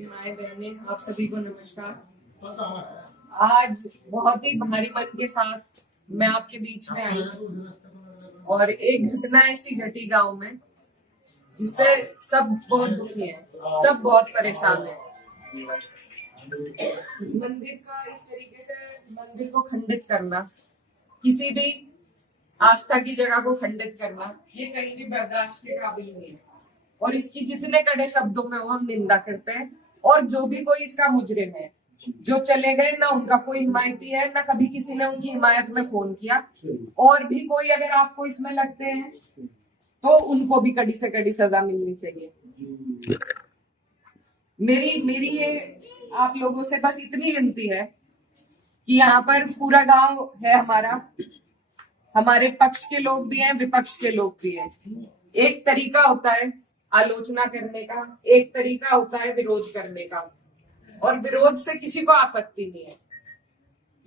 भाई माए बहने, आप सभी को नमस्कार। आज बहुत ही भारी मन के साथ मैं आपके बीच में आई और एक घटना ऐसी घटी गांव में जिससे सब बहुत दुखी हैं, सब बहुत परेशान हैं। मंदिर का इस तरीके से मंदिर को खंडित करना, किसी भी आस्था की जगह को खंडित करना, ये कहीं भी बर्दाश्त के काबिल नहीं है और इसकी जितने कड़े शब्दों में वो हम निंदा करते हैं। और जो भी कोई इसका मुजरिम है, जो चले गए, ना उनका कोई हिमायती है, ना कभी किसी ने उनकी हिमायत में फोन किया। और भी कोई अगर आपको इसमें लगते हैं तो उनको भी कड़ी से कड़ी सजा मिलनी चाहिए। मेरी ये आप लोगों से बस इतनी विनती है कि यहाँ पर पूरा गांव है हमारा, हमारे पक्ष के लोग भी हैं, विपक्ष के लोग भी हैं। एक तरीका होता है आलोचना करने का, एक तरीका होता है विरोध करने का, और विरोध से किसी को आपत्ति नहीं है।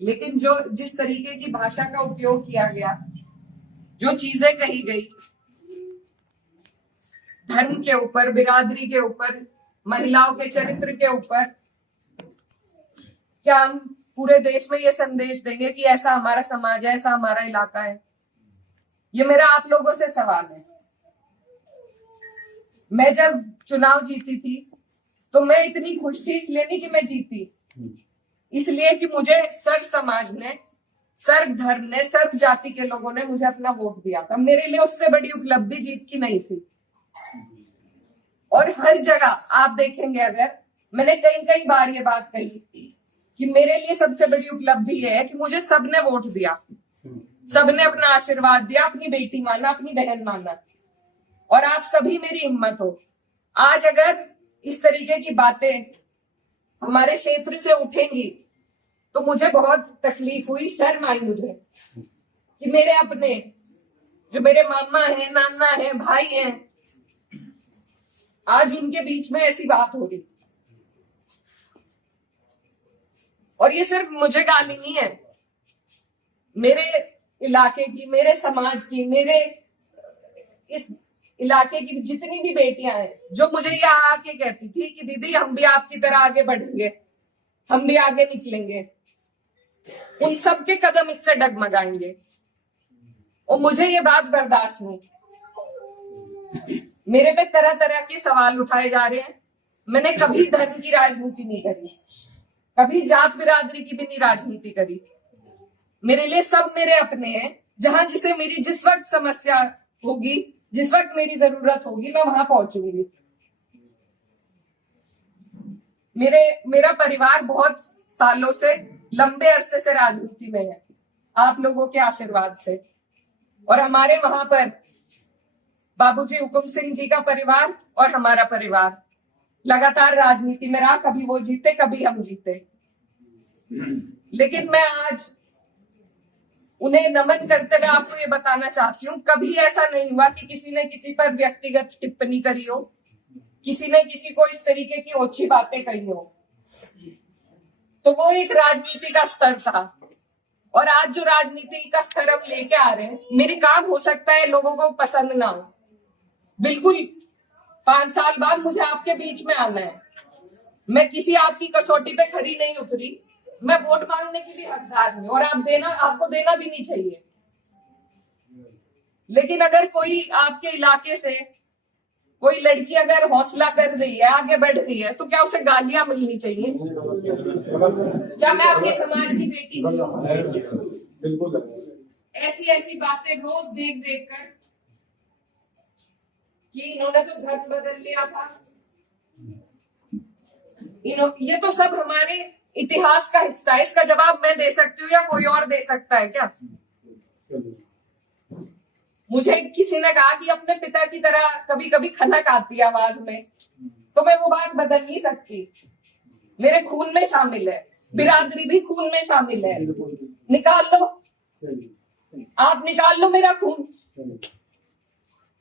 लेकिन जो जिस तरीके की भाषा का उपयोग किया गया, जो चीजें कही गई धर्म के ऊपर, बिरादरी के ऊपर, महिलाओं के चरित्र के ऊपर, क्या हम पूरे देश में ये संदेश देंगे कि ऐसा हमारा समाज है, ऐसा हमारा इलाका है? ये मेरा आप लोगों से सवाल है। मैं जब चुनाव जीती थी तो मैं इतनी खुश थी, इसलिए नहीं कि मैं जीती, इसलिए कि मुझे सर्व समाज ने, सर्व धर्म ने, सर्व जाति के लोगों ने मुझे अपना वोट दिया था। मेरे लिए उससे बड़ी उपलब्धि जीत की नहीं थी। और हर जगह आप देखेंगे, अगर मैंने कई बार ये बात कही कि मेरे लिए सबसे बड़ी उपलब्धि है कि मुझे सबने वोट दिया, सबने अपना आशीर्वाद दिया, अपनी बेटी माना, अपनी बहन माना, और आप सभी मेरी हिम्मत हो। आज अगर इस तरीके की बातें हमारे क्षेत्र से उठेंगी तो मुझे बहुत तकलीफ हुई, शर्म आई मुझे कि मेरे अपने, जो मेरे मामा है, नाना है, भाई हैं, आज उनके बीच में ऐसी बात हो रही। और ये सिर्फ मुझे गाली नहीं है, मेरे इलाके की, मेरे समाज की, मेरे इस इलाके की जितनी भी बेटियां हैं, जो मुझे ये आके कहती थी कि दीदी हम भी आपकी तरह आगे बढ़ेंगे, हम भी आगे निकलेंगे, उन सब के कदम इससे डगमगाएंगे। और मुझे ये बात बर्दाश्त नहीं। मेरे पे तरह तरह के सवाल उठाए जा रहे हैं। मैंने कभी धर्म की राजनीति नहीं करी, कभी जात बिरादरी की भी नहीं राजनीति करी। मेरे लिए सब मेरे अपने हैं। जहां जिसे मेरी जिस वक्त समस्या होगी, जिस वक्त मेरी जरूरत होगी, मैं वहां पहुंचूंगी। मेरा परिवार बहुत सालों से, लंबे अरसे से राजनीति में है, आप लोगों के आशीर्वाद से। और हमारे वहां पर बाबूजी हुकुम सिंह जी का परिवार और हमारा परिवार लगातार राजनीति में रहा। कभी वो जीते, कभी हम जीते। लेकिन मैं आज उन्हें नमन करते हुए आपको ये बताना चाहती हूँ, कभी ऐसा नहीं हुआ कि किसी ने किसी पर व्यक्तिगत टिप्पणी करी हो, किसी ने किसी को इस तरीके की ओछी बातें कही हो। तो वो एक राजनीति का स्तर था। और आज जो राजनीति का स्तर हम लेके आ रहे हैं, मेरे काम हो सकता है लोगों को पसंद ना हो, बिल्कुल 5 साल बाद मुझे आपके बीच में आना है। मैं किसी आपकी कसौटी पे खरी नहीं उतरी, मैं वोट मांगने की भी हकदार हूं, और आपको देना भी नहीं चाहिए। लेकिन अगर कोई आपके इलाके से कोई लड़की अगर हौसला कर रही है, आगे बढ़ रही है, तो क्या उसे गालियां मिलनी चाहिए? क्या मैं आपके समाज की बेटी नहीं हूं? ऐसी बातें रोज देख कर कि इन्होंने तो धर्म बदल लिया था, ये तो सब हमारे इतिहास का हिस्सा है। इसका जवाब मैं दे सकती हूँ या कोई और दे सकता है क्या? मुझे किसी ने कहा कि अपने पिता की तरह कभी कभी खनक आती है आवाज में, तो मैं वो बात बदल नहीं सकती। मेरे खून में शामिल है, बिरादरी भी खून में शामिल है। निकाल लो, आप निकाल लो मेरा खून।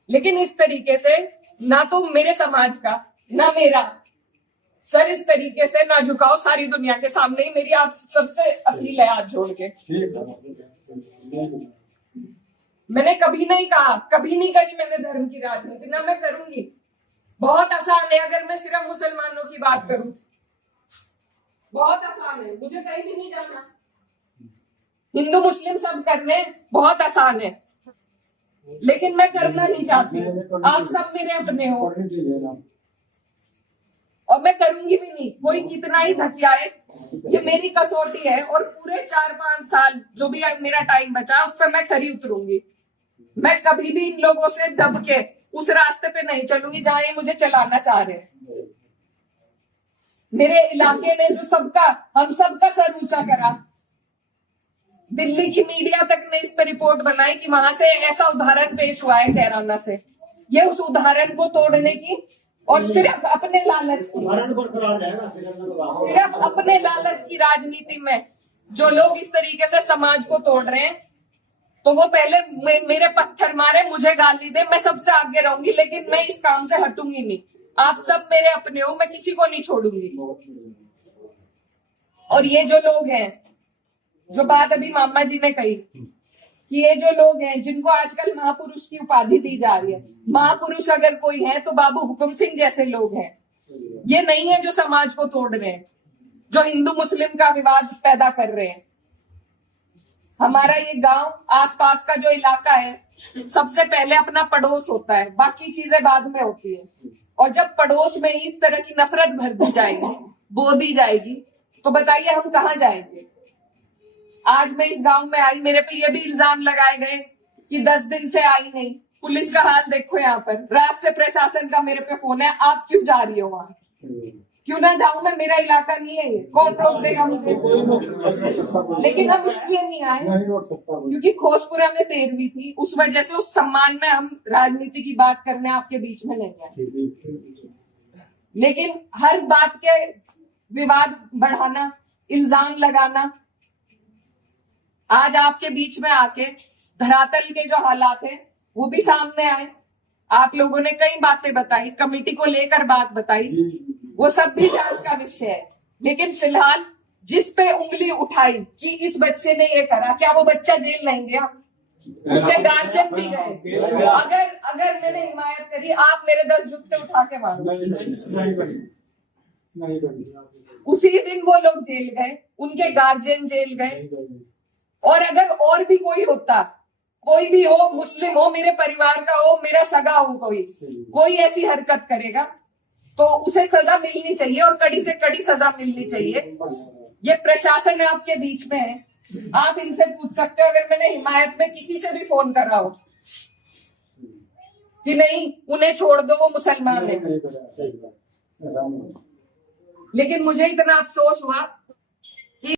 लेकिन इस तरीके से ना तो मेरे समाज का, ना मेरा सर इस तरीके से ना झुकाओ सारी दुनिया के सामने ही। मेरी आप सबसे अपील है हाथ जोड़ के। मैंने कभी नहीं कहा, कभी नहीं करी मैंने धर्म की राजनीति, ना मैं करूंगी। बहुत आसान है अगर मैं सिर्फ मुसलमानों की बात करूं, बहुत आसान है, मुझे कहीं भी नहीं जाना। हिंदू मुस्लिम सब करने बहुत आसान है, लेकिन मैं करना नहीं चाहती। आप सब मेरे अपने हो और मैं करूंगी भी नहीं। कोई कितना ही धकियाए, ये मेरी कसौटी है और पूरे 4-5 साल जो भी मेरा टाइम बचा उस पर मैं खरी उतरूंगी। मैं कभी भी इन लोगों से दब के उस रास्ते पे नहीं चलूंगी जहां ये मुझे चलाना चाह रहे हैं। मेरे इलाके ने जो सबका, हम सबका सर ऊंचा करा, दिल्ली की मीडिया तक ने इस पर रिपोर्ट बनाई कि वहां से ऐसा उदाहरण पेश हुआ है कैराना से। ये उस उदाहरण को तोड़ने की और सिर्फ अपने लालच की, सिर्फ अपने लालच की राजनीति में जो लोग इस तरीके से समाज को तोड़ रहे हैं, तो वो पहले मेरे पत्थर मारे, मुझे गाली दे, मैं सबसे आगे रहूंगी, लेकिन मैं इस काम से हटूंगी नहीं। आप सब मेरे अपने हो, मैं किसी को नहीं छोड़ूंगी। और ये जो लोग हैं, जो बात अभी मामा जी ने कही कि ये जो लोग हैं जिनको आजकल महापुरुष की उपाधि दी जा रही है, महापुरुष अगर कोई है तो बाबू हुकुम सिंह जैसे लोग हैं। ये नहीं है जो समाज को तोड़ रहे हैं, जो हिंदू मुस्लिम का विवाद पैदा कर रहे हैं। हमारा ये गांव, आसपास का जो इलाका है, सबसे पहले अपना पड़ोस होता है, बाकी चीजें बाद में होती है। और जब पड़ोस में इस तरह की नफरत भर दी जाएगी, बो दी जाएगी, तो बताइए हम कहाँ जाएंगे। आज मैं इस गांव में आई, मेरे पे ये भी इल्जाम लगाए गए कि 10 दिन से आई नहीं। पुलिस का हाल देखो यहाँ पर, रात से प्रशासन का मेरे पे फोन है, आप क्यों जा रही हो वहां? क्यों ना जाऊं मैं, मेरा इलाका नहीं है ये, कौन रोक देगा मुझे? लेकिन हम इसलिए नहीं आए क्योंकि खोसपुरा में 13वीं थी, उस वजह से उस सम्मान में हम राजनीति की बात करने आपके बीच में नहीं आए। लेकिन हर बात के विवाद बढ़ाना, इल्जाम लगाना, आज आपके बीच में आके धरातल के जो हालात है वो भी सामने आए। आप लोगों ने कई बातें बताई, कमेटी को लेकर बात बताई, वो सब भी जांच का विषय है। लेकिन फिलहाल जिस पे उंगली उठाई कि इस बच्चे ने ये करा, क्या वो बच्चा जेल नहीं गया? उसके गार्जियन भी गए। अगर मैंने हिमायत करी, आप मेरे 10 जूते उठा के मारो। उसी दिन वो लोग जेल गए, उनके गार्जियन जेल गए। और अगर और भी कोई होता, कोई भी हो, मुस्लिम हो, मेरे परिवार का हो, मेरा सगा हो, कोई ऐसी हरकत करेगा तो उसे सजा मिलनी चाहिए और कड़ी से कड़ी सजा मिलनी चाहिए। ये प्रशासन आपके बीच में है, आप इनसे पूछ सकते हो। अगर मैंने हिमायत में किसी से भी फोन करा हो कि नहीं उन्हें छोड़ दो, वो मुसलमान है, लेकिन मुझे इतना अफसोस हुआ कि